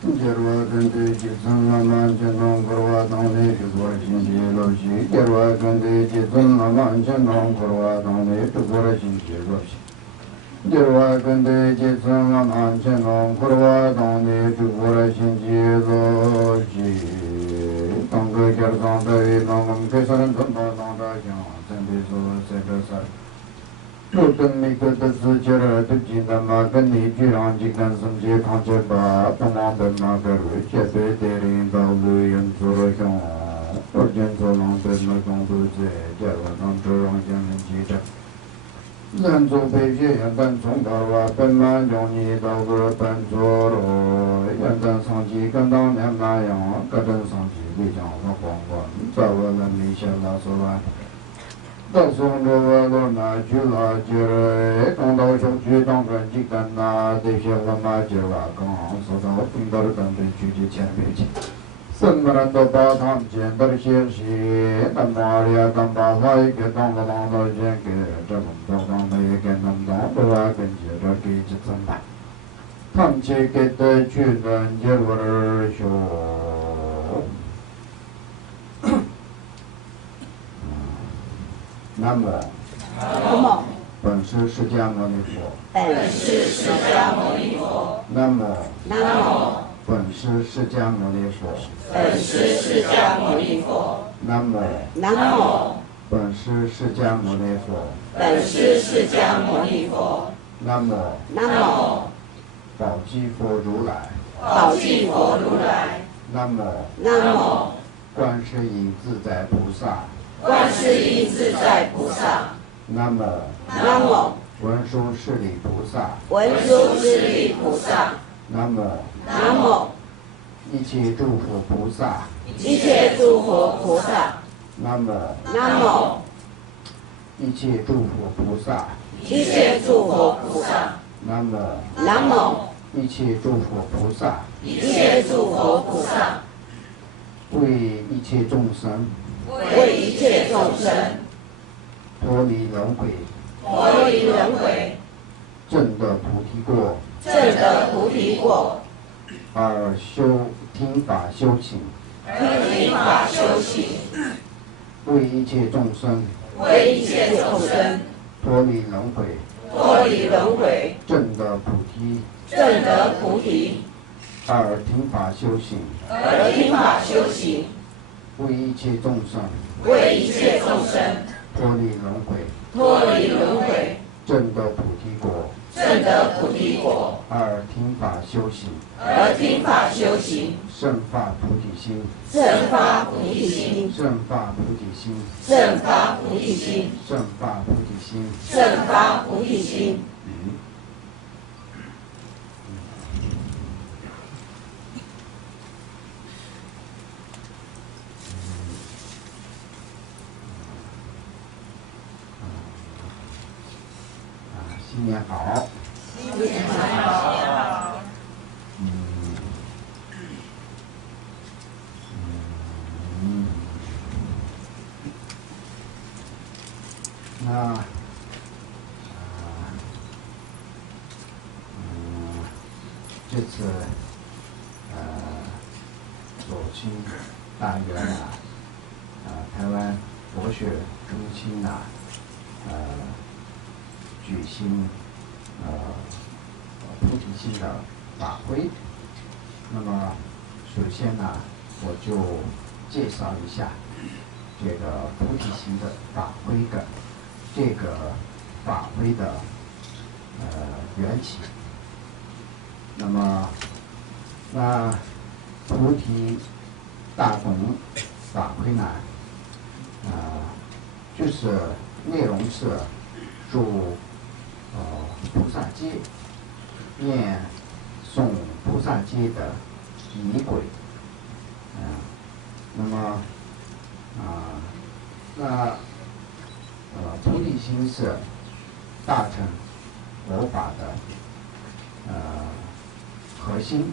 Jarwa Gandhi Jitsun Laman Chandong Kurwa Tangde Tukura Shinji Lopshi Jarwa Gandhi Jitsun Laman Chandong Kurwa Tangde Tukura Shinji Lopshi Jarwa Gandhi Jitsun Laman Chandong Kurwa Tangde Tukura Shinji Lopshi Tangga Jargang Tawi Namam Kesaran Tamba Tangda Kyang Tsambi Solo Sekar Sar Tutan Mika Tatsu Chara Tukji Dhamma Gandhi Jirang Jikan Samje Khanche Ba Tamam Dhamma Karu Chepe Terin Daulu Yan Sura Kyang Urjan Solang Dhamma Kyang Duje Jarwa Tantra Rang Jan Jita Zan Zo Pe Xie Yan Dan Song Darwa Pen Man Yong Ni Dao Ge Pen Zoro Yan Dan Sang Ji Gan Dang Nyam Na Yang Ga Dan Sang Ji Li Jiang Wa Guang Guan Zawa Lan Li Xia La So Wan 道松罗瓦罗那居拉吉尔，东道小区当根基根那，这些我妈吉拉刚，说到听到的根本聚集前面去。什么人都把他们见到的些些，那马里亚当把他一个当个当到见个，这么多当没跟他们当不拉跟接着给这怎么办？他们去给的去人家我儿说。 南无本师释迦牟尼佛。本师释迦牟尼佛。南无本师释迦牟尼佛。本师释迦牟尼佛。南无本师释迦牟尼佛。本师释迦牟尼佛。南无宝积佛如来。宝积佛如来。南无观世音自在菩萨。 观世音自在菩萨，南无文殊师利菩萨，文殊师利菩萨，南无一切诸佛菩萨，一切诸佛菩萨，南无一切诸佛菩萨，一切诸佛菩萨，南无一切诸佛菩萨，一切诸佛菩萨，为一切众生。 为一切众生脱离轮回，证得菩提果，而听法修行，为一切众生脱离轮回，证得菩提，而听法修行。 为一切众生脱离轮回，证得菩提果，而听法修行，胜发菩提心，胜发菩提心，胜发菩提心，胜发菩提心，胜发菩提心，胜发菩提心。新年好！新年好！那这次左青大院台湾佛学中心举行菩提心的法会。那么，首先呢，我就介绍一下这个菩提心的法会的这个法会的缘起。那么，菩提大同法会呢，就是内容是祝菩萨戒，念诵菩萨戒的仪轨，那么菩提心是大乘佛法的核心，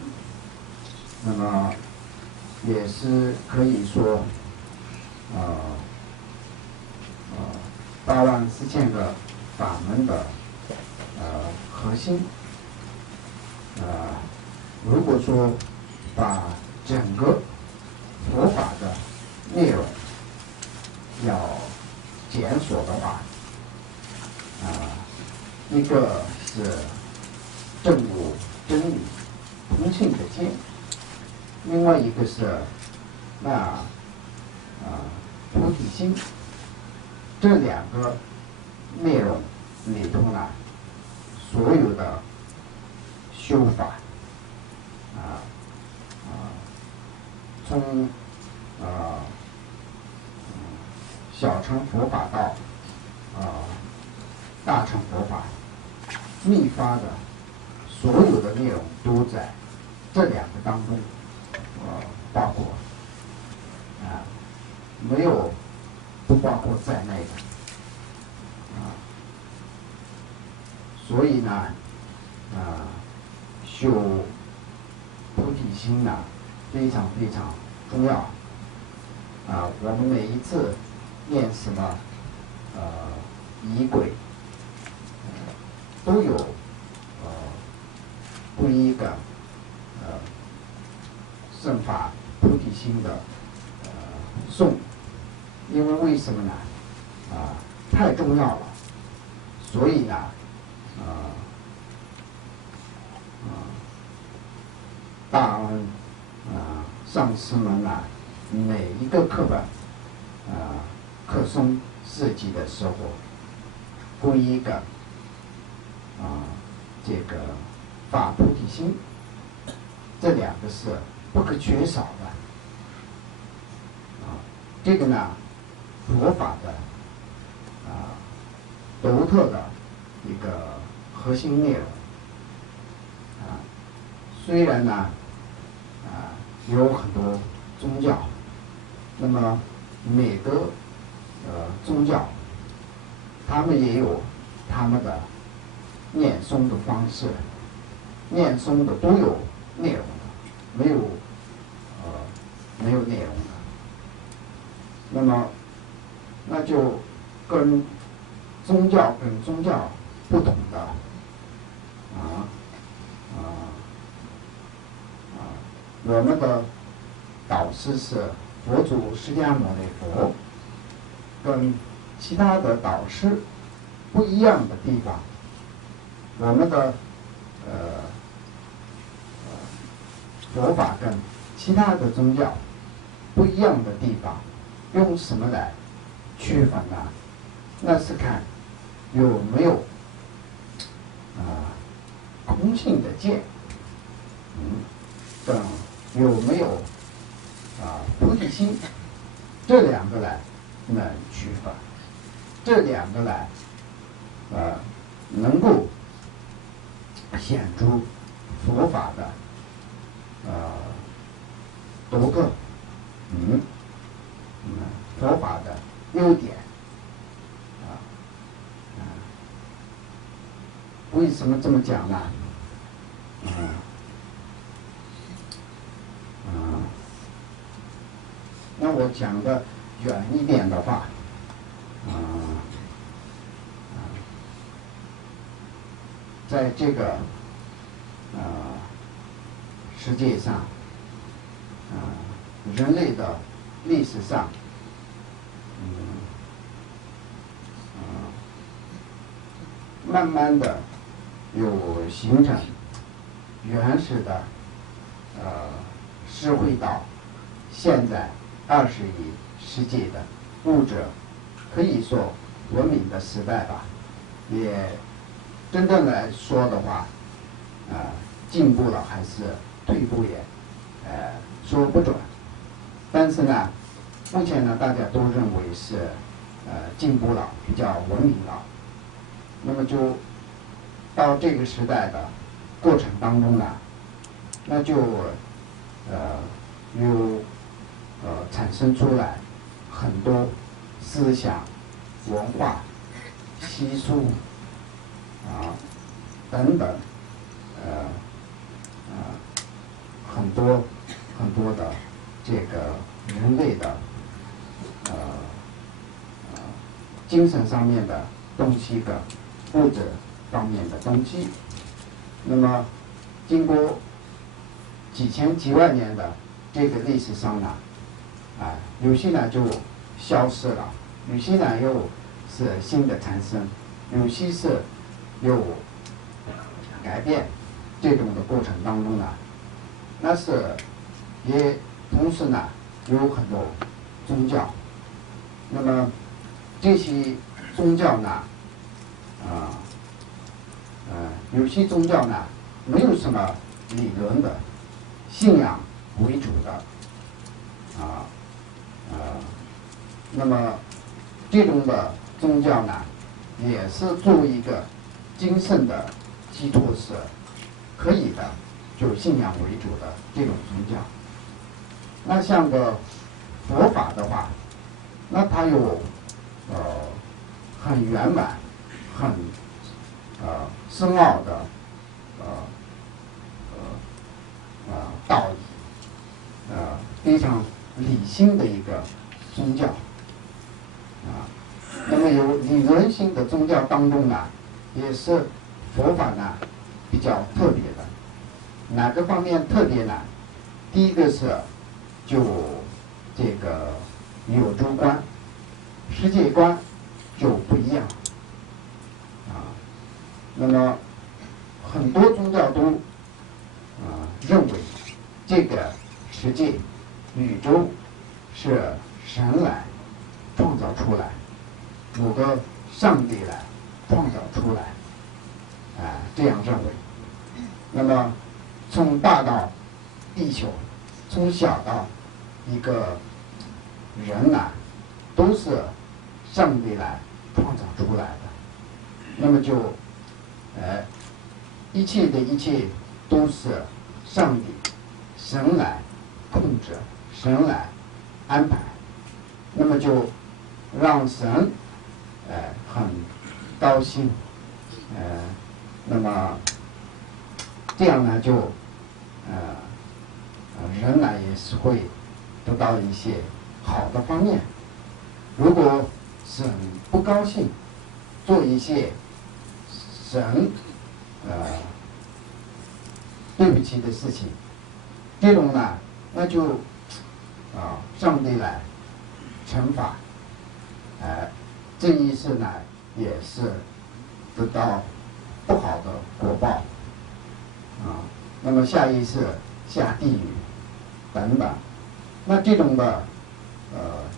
那么也是可以说84000个法门的核心。如果说把整个佛法的内容要检索的话，一个是正悟真理通信的见，另外一个是菩提心，这两个内容里头呢，所有的修法从小乘佛法到大乘佛法，密发的所有的内容都在这两个当中包括没有不包括在内的所以呢修菩提心呢非常非常重要我们每一次念什么仪轨都有皈依的圣法菩提心的诵，因为为什么呢太重要了，所以呢大恩上师们呢每一个课本课诵设计的时候皈依的这个发菩提心，这两个是不可缺少的这个呢佛法的独特的一个核心内容虽然呢有很多宗教，那么每个宗教他们也有他们的念诵的方式，念诵的都有内容的，没有内容的，那么那就跟宗教不同的我们的导师是佛祖释迦牟尼佛，跟其他的导师不一样的地方，我们的佛法跟其他的宗教不一样的地方，用什么来区分呢？那是看有没有空性的见，等有没有菩提心，这两个来区分，这两个来能够显出佛法的独特佛法的优点为什么这么讲呢？那我讲的远一点的话，在这个世界上，人类的历史上，慢慢的有形成原始的社会到现在20亿世界的物质可以说文明的时代吧，也真正来说的话进步了还是退步也说不准，但是呢目前呢大家都认为是进步了，比较文明了，那么就到这个时代的过程当中呢，那就有产生出来很多思想、文化、习俗等等很多的这个人类的精神上面的东西的物质方面的东西，那么经过几千几万年的这个历史上呢，有些呢就消失了，有些呢又是新的产生，有些是又改变，这种的过程当中呢，那是也同时呢有很多宗教，那么这些宗教呢，有些宗教呢没有什么理论的，信仰为主的，那么这种的宗教呢，也是作为一个精神的寄托是可以的，就信仰为主的这种宗教。那像个佛法的话，那它有很圆满、很深奥的道义，非常理性的一个宗教。那么有理论性的宗教当中呢，也是佛法呢比较特别的。哪个方面特别呢？第一个是就这个宇宙观、世界观就不一样那么很多宗教都认为这个世界、宇宙是神来创造出来，某个上帝来创造出来，这样认为。那么从大到地球，从小到一个人呢，都是上帝来创造出来的。那么就，一切的一切都是上帝、神来控制，神来安排。那么就让神，很高兴，那么这样呢，就，人呢也是会得到一些好的方面。如果神不高兴，做一些神对不起的事情，这种呢，那就上帝来惩罚，这一次呢也是得到不好的果报那么下一次下地狱等等。那这种的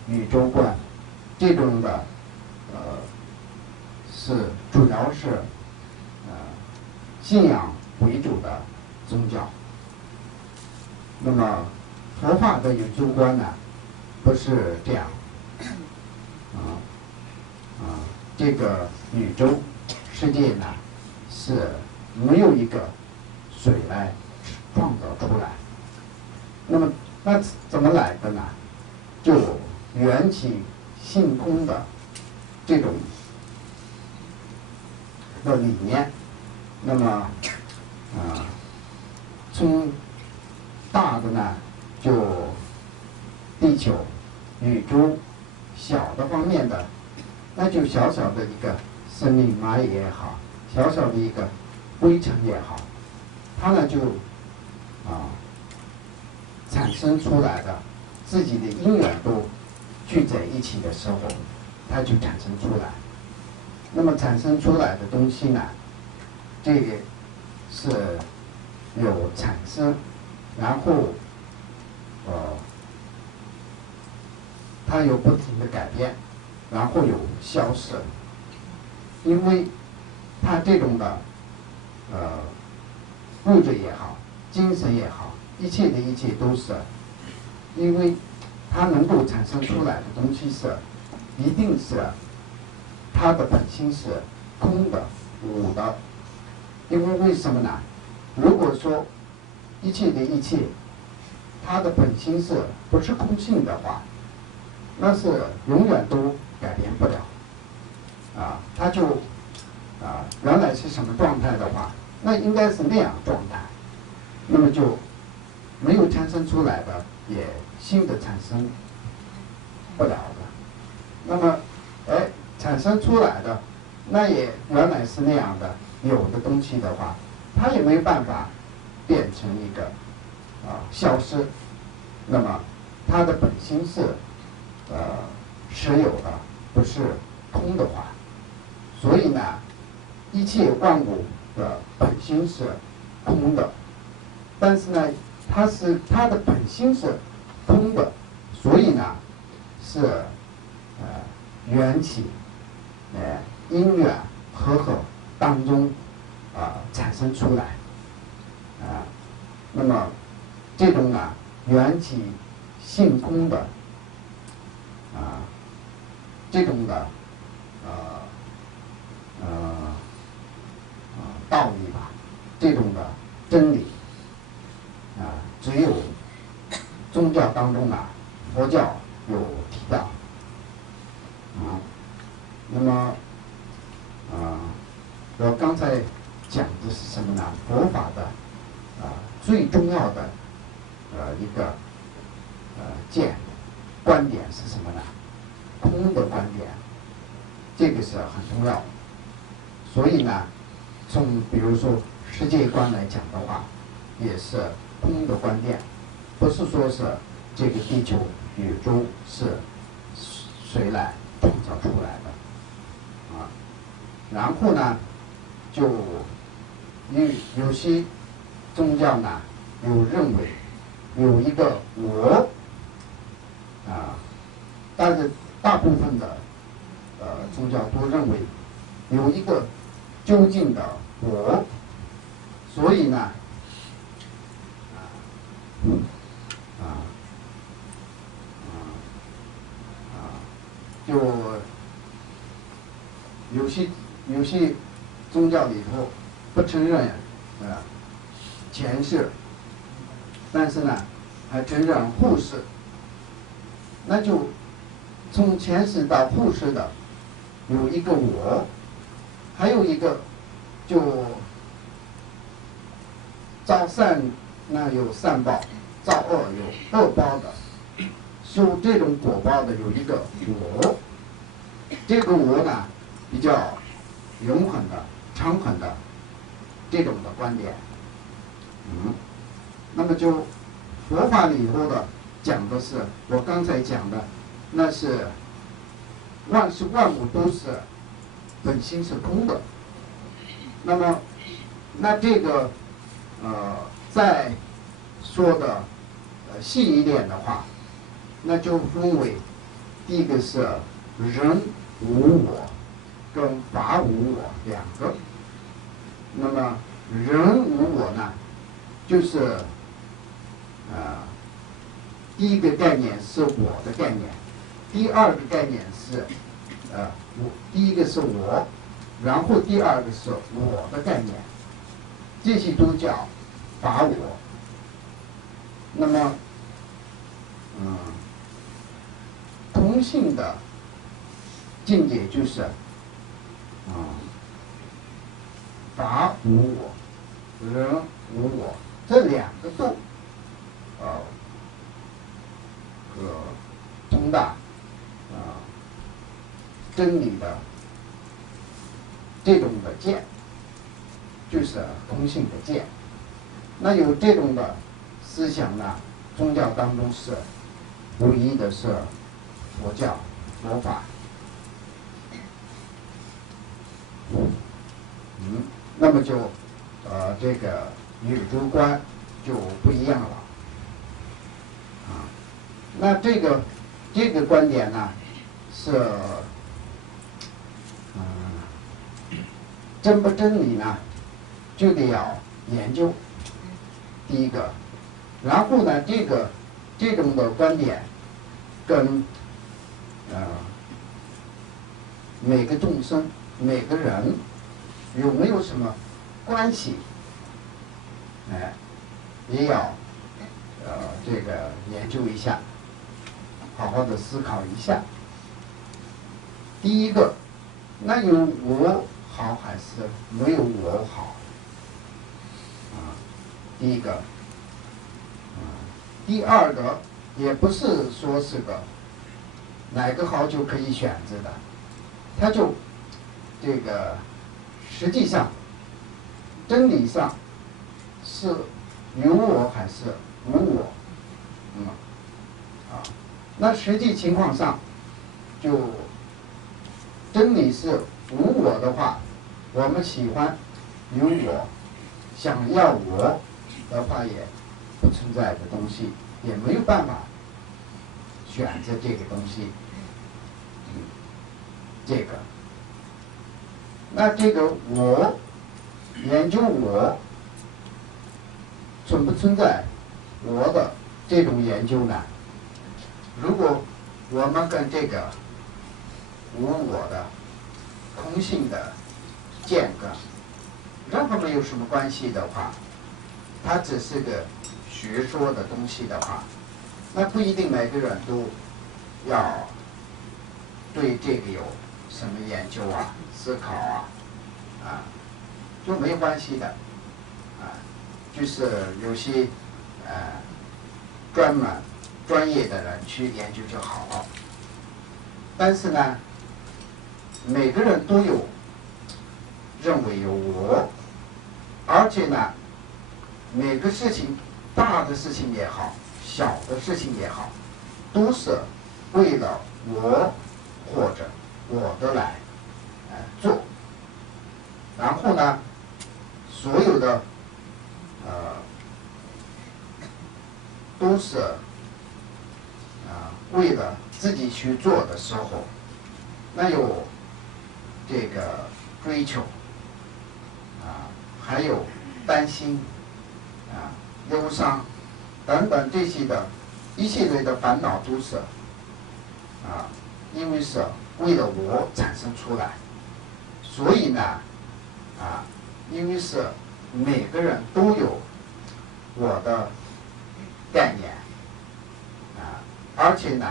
宇宙观，这种的是主要是信仰为主的宗教。那么佛法的宇宙观呢，不是这样这个宇宙世界呢是没有一个水来创造出来。那么那怎么来的呢？就缘起性空的这种的理念。那么从大的呢，就地球、宇宙，小的方面的，那就小小的一个生命蚂蚁也好，小小的一个微尘也好，它呢就产生出来的自己的因缘都聚在一起的时候，它就产生出来。那么产生出来的东西呢，这个是有产生，然后它有不停的改变，然后有消失。因为它这种的物质也好，精神也好，一切的一切都是，因为它能够产生出来的东西是，一定是它的本性是空的、无的。因为为什么呢？如果说一切的一切，它的本性是不是空性的话，那是永远都改变不了。它就原来是什么状态的话，那应该是那样状态，那么就没有产生出来的，也新的产生不了的。那么产生出来的，那也原来是那样的，有的东西的话，它也没有办法变成一个消失，那么它的本心是实有的，不是空的话，所以呢，一切万物的本心是空的，但是呢，它的本心是空的，所以呢是缘起因缘和合当中产生出来那么这种缘起性空的这种的道理吧，这种的真理只有宗教当中佛教有提到那么我刚才讲的是什么呢？佛法的最重要的一个观点是什么呢？空的观点，这个是很重要的。所以呢，从比如说世界观来讲的话，也是空的观点，不是说是这个地球宇宙是谁来创造出来的然后呢，就有些宗教呢，有认为有一个我但是大部分的宗教都认为有一个究竟的我，所以呢就有些宗教里头不承认前世，但是呢还承认后世，那就从前世到后世的有一个我，还有一个就造善那有善报，造恶有恶报的，受这种果报的有一个我，这个我呢比较永恒的、长恒的这种的观点。那么就佛法里头的讲的是我刚才讲的，那是万事万物都是本心是空的。那么那这个再说的细一点的话，那就分为第一个是人无我跟法无我两个。那么人无我呢，就是第一个概念是我的概念，第二个概念是第一个是我，然后第二个是我的概念，这些都叫法我。那么同性的境界就是法无我，人无我，这两个都通达真理的这种的见，就是同性的见。那有这种的思想呢，宗教当中是唯一的是佛教佛法。那么就这个宇宙观就不一样了那这个观点呢是真不真理呢，就得要研究第一个，然后呢这种的观点跟每个众生每个人有没有什么关系，也要这个研究一下，好好的思考一下。第一个，那有我好还是没有我好第一个第二个也不是说是个哪个好就可以选择的，它就这个实际上真理上是有我还是无我，那实际情况上，就真理是无我的话，我们喜欢有我，想要我的话也不存在的东西，也没有办法选择这个东西。这个，那这个我研究我存不存在我的这种研究呢？如果我们跟这个无我的空性的见跟任何没有什么关系的话，它只是个学说的东西的话，那不一定每个人都要对这个有什么研究啊、思考啊，就没有关系的，就是有些专业的人去研究就好了。但是呢，每个人都有认为有我，而且呢，每个事情，大的事情也好，小的事情也好，都是为了我或者我的来做。然后呢，所有的都是为了自己去做的时候，那有这个追求还有担心忧伤等等这些的一系列的烦恼都是因为是为了我产生出来，所以呢因为是每个人都有我的概念而且呢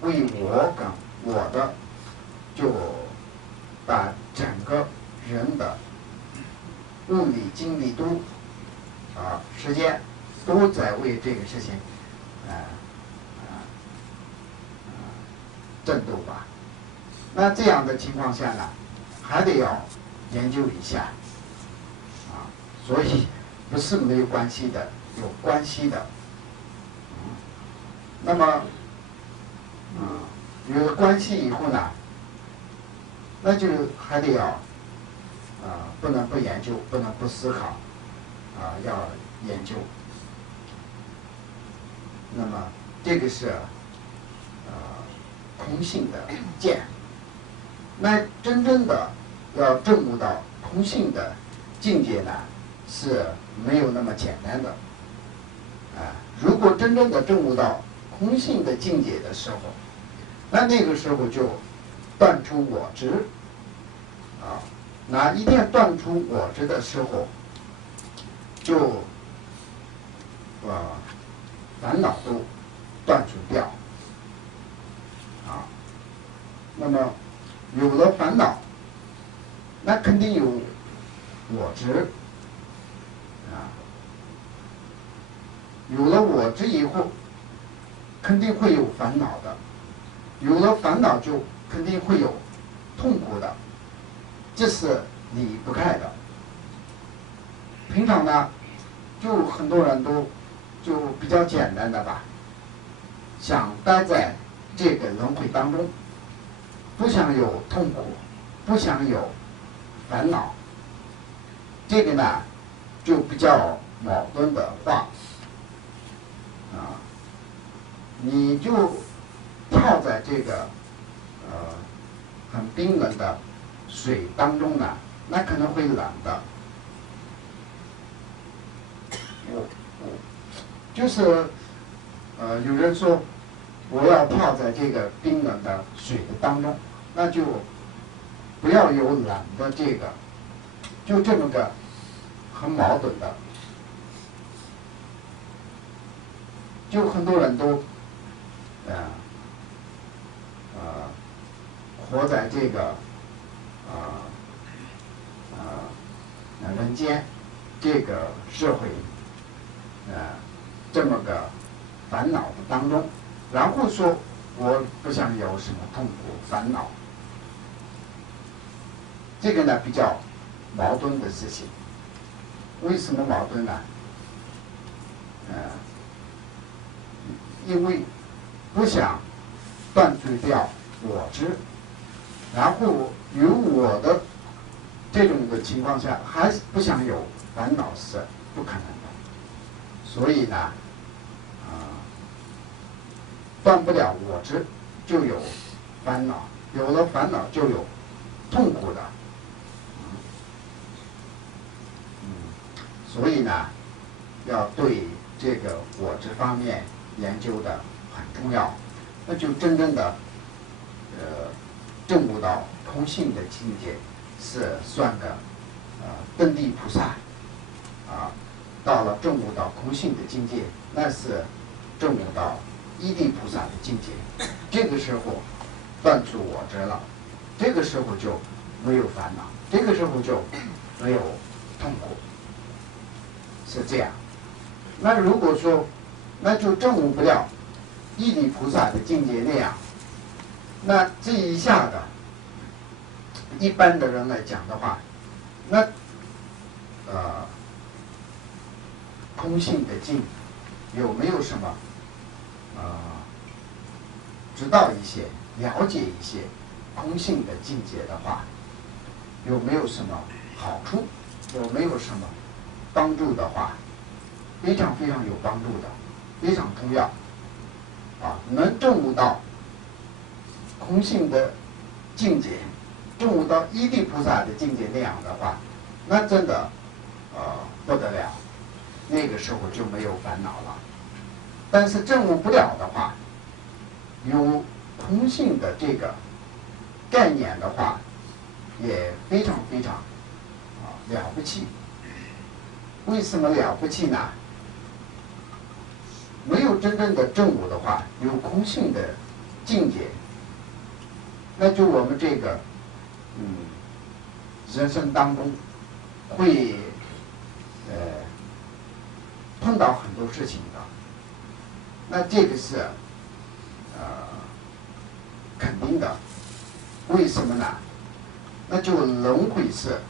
为我跟我的就把整个人的物力精力都时间都在为这个事情奋斗吧。那这样的情况下呢，还得要研究一下所以不是没有关系的，有关系的。那么有了关系以后呢，那就还得要不能不研究，不能不思考要研究。那么这个是空性的见。那真正的要证悟到空性的境界呢，是没有那么简单的如果真正的证悟到空性的境界的时候，那个时候就断除我执那一旦断除我执的时候，就烦恼都断除掉那么有了烦恼，那肯定有我执有了我执以后，肯定会有烦恼的，有了烦恼就肯定会有痛苦的，这是离不开的。平常呢，就很多人都就比较简单的吧，想待在这个轮回当中，不想有痛苦，不想有烦恼，这个呢就比较矛盾的话你就跳在这个很冰冷的水当中呢，那可能会冷的。就是有人说我要泡在这个冰冷的水的当中，那就不要有冷的这个，就这么个很矛盾的。就很多人都活在这个人间这个社会这么个烦恼的当中，然后说我不想有什么痛苦烦恼，这个呢比较矛盾的事情。为什么矛盾呢？因为不想断除掉我执，然后有我的这种的情况下，还是不想有烦恼是不可能的。所以呢，断不了我执，就有烦恼，有了烦恼就有痛苦的。所以呢，要对这个我执方面研究的很重要，那就真正的证悟到空性的境界，是算的登地菩萨到了证悟到空性的境界，那是证悟到一地菩萨的境界。这个时候断除我执了，这个时候就没有烦恼，这个时候就没有痛苦，是这样。那如果说那就证悟不了一地菩萨的境界那样，那这一下的一般的人来讲的话，那空性的境有没有什么知道一些了解一些空性的境界的话，有没有什么好处，有没有什么帮助的话，非常非常有帮助的，非常重要能证悟到空性的境界，证悟到一地菩萨的境界那样的话，那真的不得了，那个时候就没有烦恼了。但是证悟不了的话，有空性的这个概念的话，也非常非常了不起。为什么了不起呢？没有真正的证悟的话，有空性的境界，那就我们这个人生当中会碰到很多事情的。那这个是肯定的。为什么呢？那就轮回是